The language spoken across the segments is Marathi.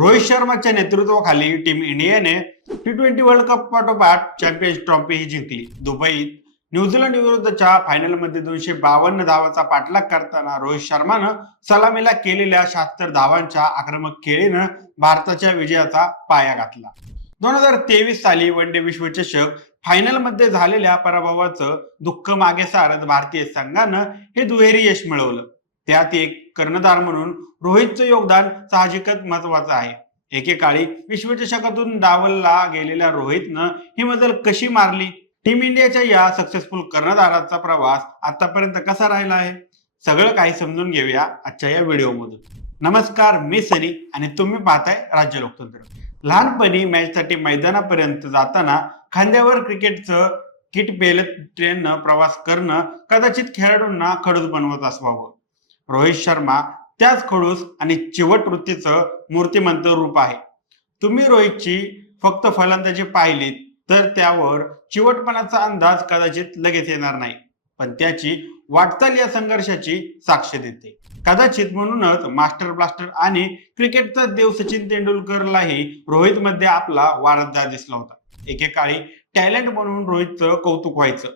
रोहित शर्माच्या नेतृत्वाखाली टीम इंडियाने टी ट्वेंटी वर्ल्ड कप पाठोपाठ चॅम्पियन्स ट्रॉफी ही जिंकली. दुबईत न्यूझीलंड विरुद्धच्या फायनलमध्ये दोनशे बावन्न धावाचा पाठलाग करताना रोहित शर्मानं सलामीला केलेल्या शहात्तर धावांच्या आक्रमक खेळीनं भारताच्या विजयाचा पाया घातला. दोन हजार तेवीस साली वन डे विश्वचषक फायनलमध्ये झालेल्या पराभवाचं दुःख मागे सारत भारतीय संघानं हे दुहेरी यश मिळवलं. त्यात एक कर्णधार म्हणून रोहितचं योगदान साहजिकच महत्वाचं आहे. एकेकाळी विश्वचषकातून डावलला गेलेल्या रोहितनं ही मजल कशी मारली? टीम इंडियाच्या या सक्सेसफुल कर्णधाराचा प्रवास आतापर्यंत कसा राहिला आहे? सगळं काही समजून घेऊया आजच्या या व्हिडिओमधून. नमस्कार मी सनी आणि तुम्ही पाहताय राज्य लोकतंत्र. लहानपणी मॅचसाठी मैदानापर्यंत जाताना खांद्यावर क्रिकेटचं किट पेलत ट्रेननं प्रवास करणं कदाचित खेळाडूंना खडूस बनवत असावं. रोहित शर्मा त्याच खडूस आणि चिवट वृत्तीचं मूर्तिमंत रूप आहे. तुम्ही रोहितची फक्त फलंदाजी पाहिलीत तर त्यावर चिवटपणाचा अंदाज कदाचित लगेच येणार नाही. पण त्याची वाटचाल या संघर्षाची साक्ष देते. कदाचित म्हणूनच मास्टर ब्लास्टर आणि क्रिकेटचा देव सचिन तेंडुलकरलाही रोहित मध्ये आपला वारसदार दिसला होता. एकेकाळी टॅलेंट म्हणून रोहितचं कौतुक व्हायचं.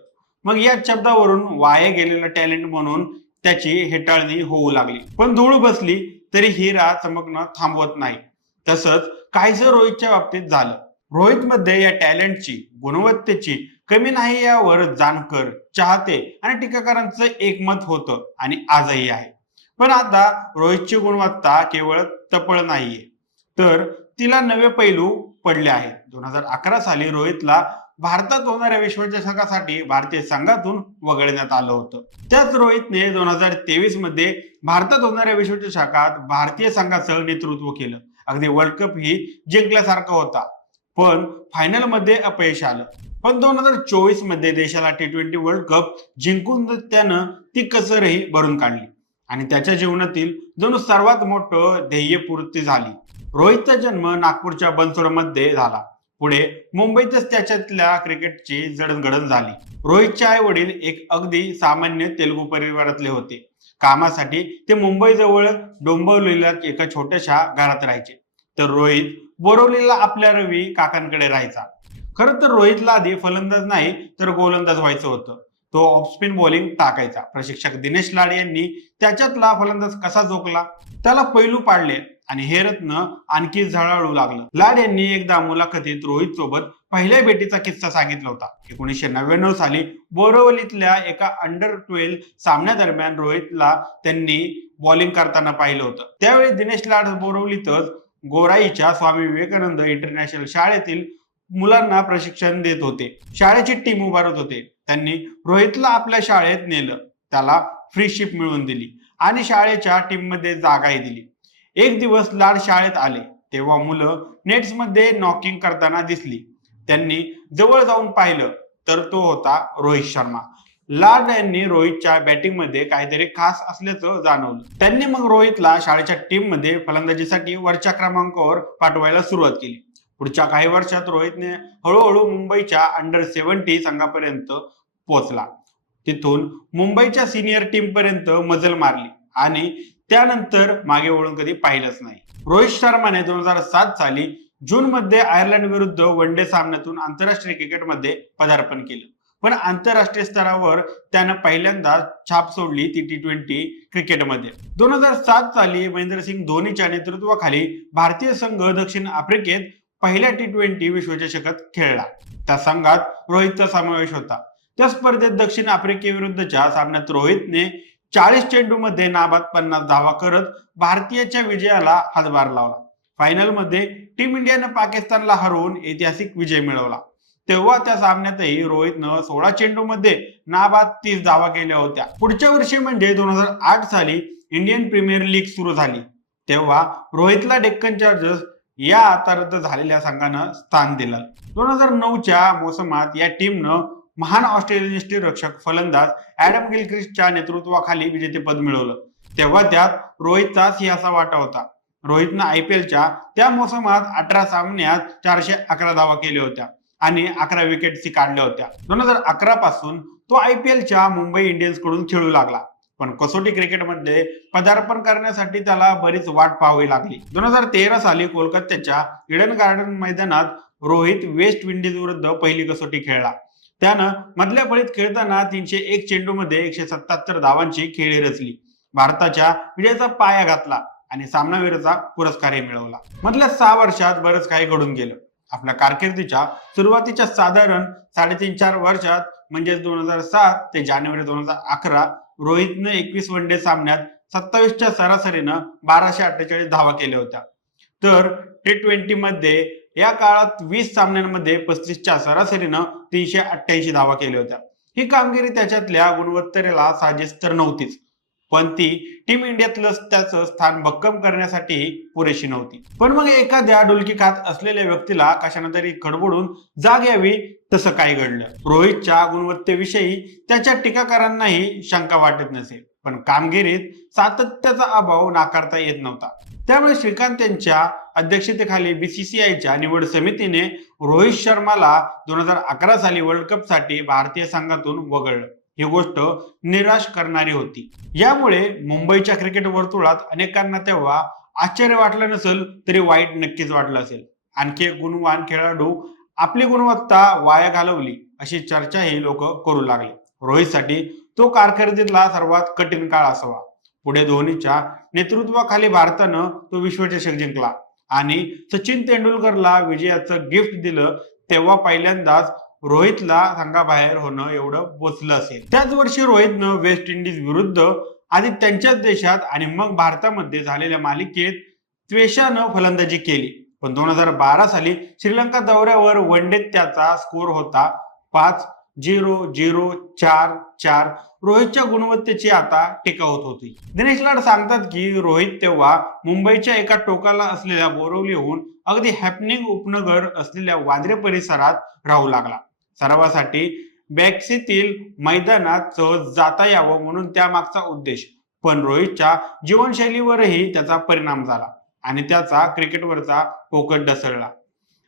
मग या शब्दावरून वाया गेलेलं टॅलेंट म्हणून त्याची हेटाळणी होऊ लागली. पण धूळ बसली तरी हिरा चमकणं थांबवत नाही. तसंच काहीसं रोहितच्या बाबतीत झालं. रोहित मध्ये या टॅलेंटची गुणवत्तेची कमी नाही यावर जाणकर चाहते आणि टीकाकारांचं एकमत होतं आणि आजही आहे. पण आता रोहितची गुणवत्ता केवळ तपळ नाहीये. तर तिला नवे पैलू पडले आहेत. दोन हजार अकरा साली रोहितला भारतात होणाऱ्या विश्वचषकासाठी भारतीय संघातून वगळण्यात आलं होतं. त्याच रोहितने दोन हजार तेवीसमध्ये भारतात होणाऱ्या विश्वचषकात भारतीय संघाचं नेतृत्व केलं. अगदी वर्ल्ड कप ही जिंकल्यासारखा होता. पण फायनलमध्ये अपयश आलं. पण दोन हजार चोवीसमध्ये देशाला टी ट्वेंटी वर्ल्ड कप जिंकून त्यानं ती कसरही भरून काढली. आणि त्याच्या जीवनातील जणू सर्वात मोठं ध्येय पूर्ती झाली. रोहितचा जन्म नागपूरच्या बनसोडमध्ये झाला. पुढे मुंबईतच त्याच्यातल्या क्रिकेटची जडणघडण झाली. रोहितचे आई वडील एक अगदी सामान्य तेलुगू परिवारातले होते. कामासाठी ते मुंबईजवळ डोंबवलेल्या एका छोट्याशा घरात राहायचे. तर रोहित बोरवलेला आपल्या रवी काकांकडे राहायचा. खरं तर रोहितला आधी फलंदाज नाही तर गोलंदाज व्हायचं होतं. तो ऑफस्पिन बॉलिंग टाकायचा. प्रशिक्षक दिनेश लाड यांनी त्याच्यातला फलंदाज कसा झोकला त्याला पैलू पाडले आणि हे रत्न आणखी झळाळू लागलं. लाड यांनी एकदा मुलाखतीत रोहित सोबत पहिल्या भेटीचा किस्सा सांगितला होता. एकोणीसशे नव्याण्णव साली बोरवलीतल्या एका अंडर ट्वेल्व सामन्यादरम्यान रोहितला त्यांनी बॉलिंग करताना पाहिलं होतं. त्यावेळी दिनेश लाड बोरवलीतच गोराईच्या स्वामी विवेकानंद इंटरनॅशनल शाळेतील मुलांना प्रशिक्षण देत होते. शाळेची टीम उभारत होते. त्यांनी रोहितला आपल्या शाळेत नेलं. त्याला फ्रीशिप मिळवून दिली आणि शाळेच्या टीममध्ये जागाही दिली. एक दिवस लाड शाळेत आले. तेव्हा मुलं नेट्समध्ये नॉकिंग करताना दिसली. त्यांनी जवळ जाऊन पाहिलं तर तो होता रोहित शर्मा. लाड यांनी रोहितच्या बॅटिंगमध्ये काहीतरी खास असल्याचं जाणवलं. त्यांनी मग रोहितला शाळेच्या टीममध्ये फलंदाजीसाठी वरच्या क्रमांकावर पाठवायला सुरुवात केली. पुढच्या काही वर्षात रोहितने हळूहळू मुंबईच्या अंडर सेव्हन्टी संघापर्यंत पोहोचला. तिथून मुंबईच्या सिनियर टीम पर्यंत मजल मारली आणि त्यानंतर मागे वळून कधी पाहिलंच नाही. रोहित शर्माने दोन हजार सात साली जून मध्ये आयर्लंड विरुद्ध वन डे सामन्यातून आंतरराष्ट्रीय क्रिकेटमध्ये पदार्पण केलं. पण आंतरराष्ट्रीय स्तरावर त्यानं पहिल्यांदा छाप सोडली ती टी ट्वेंटी क्रिकेटमध्ये दोन हजार सात साली महेंद्रसिंग धोनीच्या नेतृत्वाखाली भारतीय संघ दक्षिण आफ्रिकेत पहिल्या टी ट्वेंटी विश्वचषकात खेळला. त्या संघात रोहितचा समावेश होता. त्या स्पर्धेत दक्षिण आफ्रिकेविरुद्धच्या सामन्यात रोहितने चाळीस चेंडूमध्ये नाबाद पन्नास धावा करत भारतीयाच्या विजयाला हातभार लावला. फायनलमध्ये टीम इंडियानं पाकिस्तानला हरवून ऐतिहासिक विजय मिळवला. तेव्हा त्या सामन्यातही रोहितनं सोळा चेंडूमध्ये नाबाद तीस धावा केल्या होत्या. पुढच्या वर्षी म्हणजे दोन हजार आठ साली इंडियन प्रीमियर लीग सुरू झाली. तेव्हा रोहितला डेक्कन चार्जर्स या आता रद्द झालेल्या संघानं स्थान दिलं. दोन हजार नऊच्या मोसमात या टीमनं महान ऑस्ट्रेलियन यष्टीरक्षक फलंदाज ऍडम गिलक्रिस्टच्या नेतृत्वाखाली विजेतेपद मिळवलं. तेव्हा त्यात रोहितचा सिंहाचा वाटा होता. रोहितनं आय पी एलच्या त्या मोसमात अठरा सामन्यात चारशे अकरा धावा केल्या होत्या आणि अकरा विकेट्स काढल्या होत्या. दोन हजार अकरा पासून तो आय पी एलच्या मुंबई इंडियन्सकडून खेळू लागला. पण कसोटी क्रिकेटमध्ये पदार्पण करण्यासाठी त्याला बरीच वाट पाहावी लागली. दोन हजार तेरा साली कोलकात्याच्या इडन गार्डन मैदानात रोहित वेस्ट विंडीज विरुद्ध पहिली कसोटी खेळला. त्यानं मधल्या फळीत खेळताना तीनशे एक चेंडूमध्ये एकशे सत्याहत्तर धावांची खेळी रचली. भारताच्या विजयाचा पाया घातला आणि सामनावीराचा पुरस्कारही मिळवला. मधल्या सहा वर्षात बरंच काही घडून गेलं. आपल्या कारकिर्दीच्या सुरुवातीच्या साधारण साडेतीन चार वर्षात म्हणजे दोन हजार सात ते जानेवारी दोन हजार अकरा रोहितनं एकवीस वन डे सामन्यात सत्तावीसच्या सरासरीनं बाराशे अठ्ठेचाळीस धावा केल्या होत्या. तर टी ट्वेंटी मध्ये या काळात वीस सामन्यांमध्ये पस्तीसच्या सरासरीनं तीनशे अठ्ठ्याऐंशी धावा केल्या होत्या. ही कामगिरी त्याच्यातल्या गुणवत्तेला साजेस तर नव्हतीच. पण ती टीम इंडियातलं त्याचं स्थान भक्कम करण्यासाठी पुरेशी नव्हती. पण मग एखाद्या डुलकी खात असलेल्या व्यक्तीला कशाने तरी खडबडून जाग यावी तसं काय घडलं. रोहितच्या गुणवत्तेविषयी त्याच्या टीकाकारांनाही शंका वाटत नसेल पण कामगिरीत सातत्याचा अभाव नाकारता येत नव्हता. त्यामुळे श्रीकांत यांच्या अध्यक्षतेखाली बीसीसीआयच्या निवड समितीने रोहित शर्माला दोन हजार अकरा साली वर्ल्ड कपसाठी भारतीय संघातून वगळलं. ही गोष्ट निराश करणारी होती. यामुळे मुंबईच्या क्रिकेट वर्तुळात अनेकांना तेव्हा आश्चर्य वाटलं नसेल तरी वाईट नक्कीच वाटलं असेल. आणखी एक गुणवान खेळाडू आपली गुणवत्ता वाया घालवली अशी चर्चाही लोक करू लागले. रोहितसाठी तो कारकिर्दीतला सर्वात कठीण काळ असावा. पुढे धोनीच्या नेतृत्वाखाली भारतानं तो विश्वचषक जिंकला. आणि सचिन तेंडुलकरला विजयाचं गिफ्ट दिलं तेव्हा पहिल्यांदाच रोहितला संघाबाहेर होणं एवढं बोचलं असेल. त्याच वर्षी रोहितनं वेस्ट इंडिज विरुद्ध आधी त्यांच्याच देशात आणि मग भारतामध्ये झालेल्या मालिकेत त्वेषानं फलंदाजी केली. पण दोन हजार बारा साली श्रीलंका दौऱ्यावर वन डेत त्याचा स्कोर होता पाच झिरो झिरो चार चार रोहितच्या गुणवत्तेची आता टीका होत. होती दिनेश लाड सांगतात की रोहित तेव्हा मुंबईच्या एका टोकाला असलेल्या बोरवलीहून अगदी हॅपनिंग उपनगर असलेल्या वांद्रे परिसरात राहू लागला. सरावासाठी बॅक्सीतील मैदानात सहज जाता यावं म्हणून त्यामागचा उद्देश. पण रोहितच्या जीवनशैलीवरही त्याचा परिणाम झाला आणि त्याचा क्रिकेटवरचा फोकस ढसळला.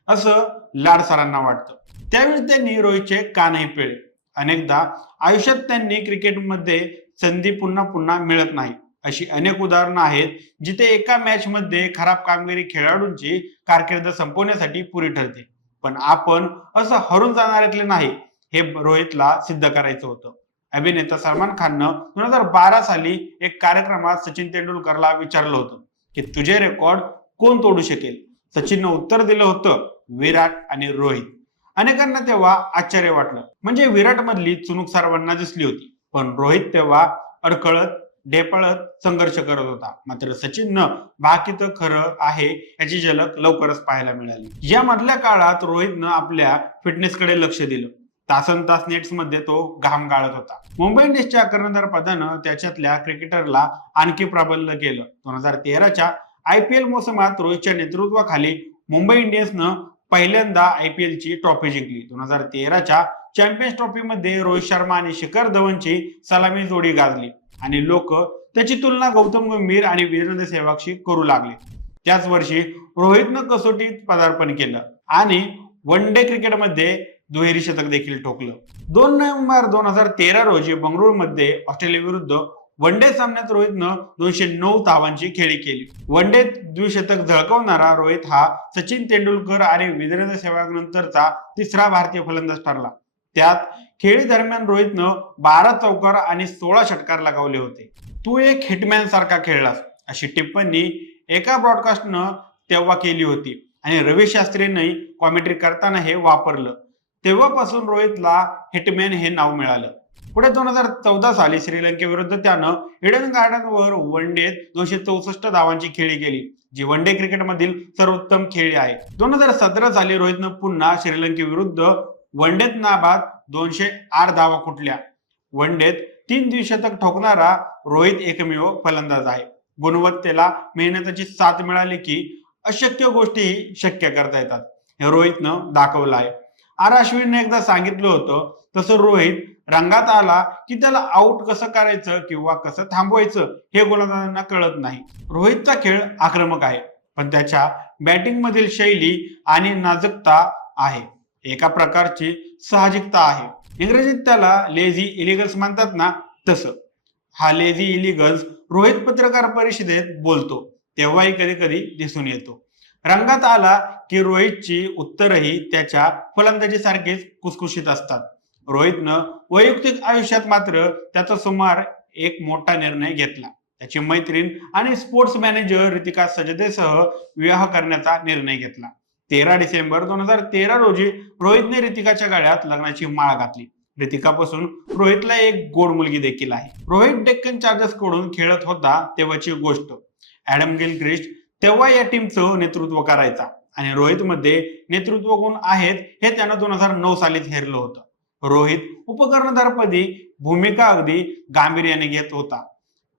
असं लाड सरांना वाटतं. त्यावेळी त्यांनी रोहितचे कानही पिळे अनेकदा आयुष्यात त्यांनी क्रिकेटमध्ये संधी पुन्हा पुन्हा मिळत नाही. अशी अनेक उदाहरणं आहेत जिथे एका मॅच मध्ये खराब कामगिरी खेळाडूंची कारकीर्द संपवण्यासाठी पुरी ठरते. पण आपण असं हरून जाणाऱ्यातले नाही हे रोहितला सिद्ध करायचं होतं. अभिनेता सलमान खाननं दोन हजार बारा साली एक कार्यक्रमात सचिन तेंडुलकरला विचारलं होतं की तुझे रेकॉर्ड कोण तोडू शकेल? सचिननं उत्तर दिलं होतं विराट आणि रोहित. अनेकांना तेव्हा आश्चर्य वाटलं. म्हणजे विराट मधली चुणूक सर्वांना दिसली होती. पण रोहित तेव्हा अडखळत ढेपळत संघर्ष करत होता. मात्र सचिननं बाकीचं खरं आहे याची झलक लवकरच पाहायला मिळाली. या मधल्या काळात रोहितनं आपल्या फिटनेसकडे लक्ष दिलं. तासन तास नेट्समध्ये तो घाम गाळत होता. मुंबई इंडियन्सच्या कर्णधार पदानं त्याच्यातल्या क्रिकेटरला आणखी प्राबल्य केलं. दोन हजार तेराच्या आय पी एल मोसमात रोहितच्या नेतृत्वाखाली मुंबई इंडियन्सनं पहिल्यांदा आय पी एलची ट्रॉफी जिंकली. दोन हजार तेराच्या चॅम्पियन्स ट्रॉफीमध्ये रोहित शर्मा आणि शिखर धवनची सलामी जोडी गाजली आणि लोक त्याची तुलना गौतम गंभीर आणि वीरेंद्र सेहवागशी करू लागले. त्याच वर्षी रोहितनं कसोटीत पदार्पण केलं आणि वन डे क्रिकेटमध्ये दुहेरी शतक देखील ठोकलं. दोन नोव्हेंबर दोन हजार तेरा रोजी बंगळुरूमध्ये ऑस्ट्रेलिया विरुद्ध वन डे सामन्यात रोहितनं दोनशे नऊ धावांची खेळी केली. वन डे द्विशतक झळकवणारा रोहित हा सचिन तेंडुलकर आणि वीरेंद्र सेहवाग नंतरचा तिसरा भारतीय फलंदाज ठरला. त्यात खेळी दरम्यान रोहितनं बारा चौकार आणि सोळा षटकार लगावले होते. तू एक हिटमॅन सारखा खेळलास अशी टिप्पणी एका ब्रॉडकास्टनं तेव्हा केली होती आणि रवी शास्त्रीने कॉमेंट्री करताना हे वापरलं. तेव्हापासून रोहितला हिटमॅन हे नाव मिळालं. पुढे दोन हजार चौदा साली श्रीलंकेविरुद्ध त्यानं इडन गार्डनवर वन डेत दोनशे चौसष्ट धावांची खेळी केली जी वन डे क्रिकेटमधील सर्वोत्तम खेळी आहे. दोन हजार सतरा साली रोहितनं पुन्हा श्रीलंकेविरुद्ध वन डेत नाबाद दोनशे आठ धावा कुठल्या? वन डेत तीन द्विशतक ठोकणारा रोहित एकमेव फलंदाज आहे. गुणवत्तेला मेहनतीची साथ मिळाली की अशक्य गोष्टीही शक्य करता येतात. हे रोहितनं दाखवलं आहे. आर अश्विनने एकदा सांगितलं होतं तसं रोहित रंगात आला की त्याला आउट कसं करायचं किंवा कसं थांबवायचं हे गोलंदाजांना कळत नाही. रोहितचा खेळ आक्रमक आहे पण त्याच्या बॅटिंग मधील शैली आणि नाजकता आहे. एका प्रकारची साहजिकता आहे. इंग्रजीत त्याला लेझी इलिगल्स म्हणतात ना तसं. हा लेझी इलिगल्स रोहित पत्रकार परिषदेत बोलतो तेव्हाही कधी कधी दिसून येतो. रंगात आला की रोहितची उत्तरही त्याच्या फलंदाजी सारखीच कुसकुशीत असतात. रोहितनं वैयक्तिक आयुष्यात मात्र त्याचा सुमार एक मोठा निर्णय घेतला. त्याची मैत्रीण आणि स्पोर्ट्स मॅनेजर रितिका सजदेसह विवाह करण्याचा निर्णय घेतला. तेरा डिसेंबर दोन हजार तेरा रोजी रोहितने रितिकाच्या गाड्यात लग्नाची माळ घातली. रितिकापासून रोहितला एक गोड मुलगी देखील आहे. रोहित डेक्कन चार्जर्सकडून खेळत होता तेव्हाची गोष्ट. ऍडम गिलक्रिस्ट तेव्हा या टीमचं नेतृत्व करायचा. आणि रोहित मध्ये नेतृत्व गुण आहेत हे त्यानं दोन हजार नऊ सालीच हेरलं होतं. रोहित उपकर्णधारपदी भूमिका अगदी गांभीर्याने घेत होता.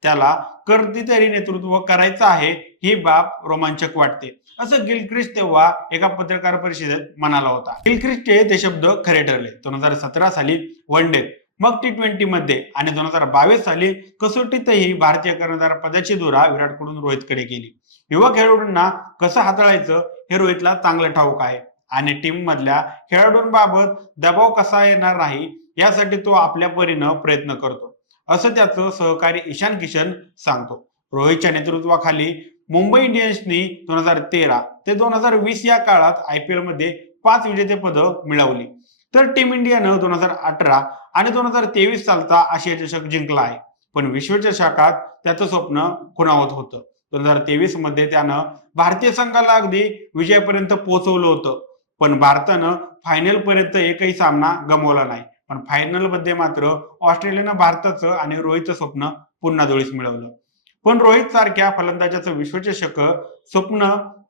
त्याला कधीतरी नेतृत्व करायचं आहे ही बाब रोमांचक वाटते. असं गिलक्रिस्ट तेव्हा एका पत्रकार परिषदेत म्हणाला होता. गिलक्रिस्टचे ते शब्द खरे ठरले. दोन हजार सतरा साली वन डे मग टी ट्वेंटी मध्ये आणि दोन हजार बावीस साली कसोटीतही भारतीय कर्णधार पदाची धुरा विराटकडून रोहितकडे गेली. युवा खेळाडूंना कसं हाताळायचं हे रोहितला चांगलं ठाऊक आहे. आणि टीम मधल्या खेळाडूंबाबत दबाव कसा येणार नाही यासाठी तो आपल्या परीनं प्रयत्न करतो. असं त्याचं सहकारी ईशान किशन सांगतो. रोहितच्या नेतृत्वाखाली मुंबई इंडियन्सनी दोन हजार तेरा ते दोन हजार वीस या काळात आय पी एलमध्ये पाच विजेतेपद मिळवली. तर टीम इंडियानं दोन हजार अठरा आणि दोन हजार तेवीस सालचा आशिया चषक जिंकला आहे. पण विश्वचषकात त्याचं स्वप्न खुणावत होतं. दोन हजार तेवीसमध्ये त्यानं भारतीय संघाला अगदी विजयापर्यंत पोहोचवलं होतं. पण भारतानं फायनल पर्यंत एकही सामना गमावला नाही. पण फायनलमध्ये मात्र ऑस्ट्रेलियानं भारताचं आणि रोहितचं स्वप्न पुन्हा जोळीस मिळवलं. पण रोहित सारख्या फलंदाजाचं विश्वचषक स्वप्न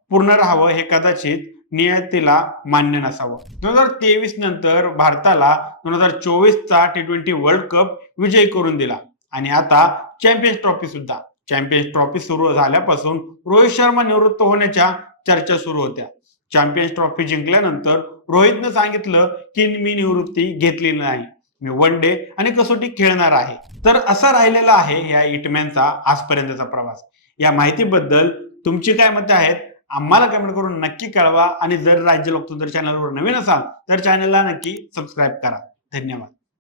पूर्ण राहावं हे कदाचित नियतीला मान्य नसावं. दोन हजार तेवीस नंतर भारताला दोन हजार चोवीस चा टी ट्वेंटी वर्ल्ड कप विजयी करून दिला. आणि आता चॅम्पियन्स ट्रॉफी सुद्धा. चॅम्पियन्स ट्रॉफी सुरू झाल्यापासून रोहित शर्मा निवृत्त होण्याच्या चर्चा सुरू होत्या. चॅम्पियन्स ट्रॉफी जिंकल्यानंतर रोहितनं सांगितलं की मी निवृत्ती घेतली नाही. मी वन डे आणि कसोटी खेळणार आहे. तर असा राहिलेला आहे या इटमॅनचा आजपर्यंतचा प्रवास. या माहितीबद्दल तुमची काय मते आहेत? आम्हाला कमेंट करून नक्की कळवा. आणि जर राज्य लोकतंत्र चॅनलवर नवीन असाल तर चॅनलला नक्की सबस्क्राईब करा. धन्यवाद.